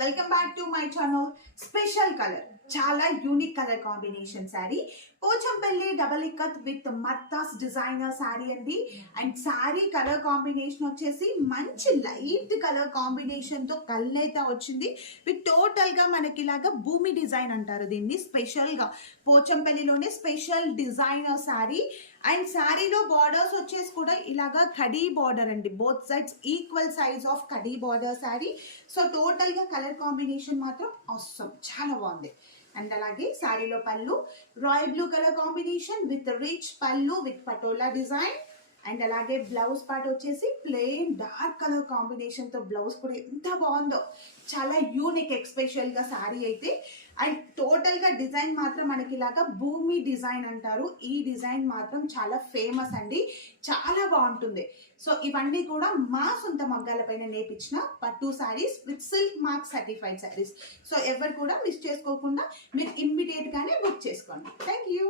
Welcome back to my channel. Special colour, చాలా unique colour combination saree, Pochampally double ikat with మత్తాస్ designer saree అండి. And sari colour combination వచ్చేసి మంచి light colour combination తో కళ్ళైతే వచ్చింది. విత్ టోటల్ గా మనకి ఇలాగా భూమి డిజైన్ అంటారు దీన్ని. స్పెషల్ గా పోచంపల్లిలోనే స్పెషల్ డిజైనర్ శారీ. అండ్ శారీలో బార్డర్స్ వచ్చేసి కూడా ఇలాగా కడీ బార్డర్ అండి, both sides equal size of khadi border sari. So total గా కలర్ కాంబినేషన్ మాత్రం అవసరం, చాలా బాగుంది. అండ్ అలాగే శారీలో పళ్ళు royal blue colour combination with rich పళ్ళు విత్ పటోలా డిజైన్. అండ్ అలాగే బ్లౌజ్ పార్ట్ వచ్చేసి ప్లెయిన్ డార్క్ కలర్ కాంబినేషన్ తో బ్లౌజ్ కూడా ఎంత బాగుందో, చాలా యూనిక్ ఎక్స్పెషల్ గా శారీ అయితే. అండ్ టోటల్ గా డిజైన్ మాత్రం మనకి ఇలాగా భూమి డిజైన్ అంటారు. ఈ డిజైన్ మాత్రం చాలా ఫేమస్ అండి, చాలా బాగుంటుంది. సో ఇవన్నీ కూడా మా సొంత మగ్గాల పైన నేర్పించిన పట్టు saris with silk mark certified saris. So ఎవరు కూడా మిస్ చేసుకోకుండా మీరు ఇమ్మీడియట్ గానే బుక్ చేసుకోండి. Thank you.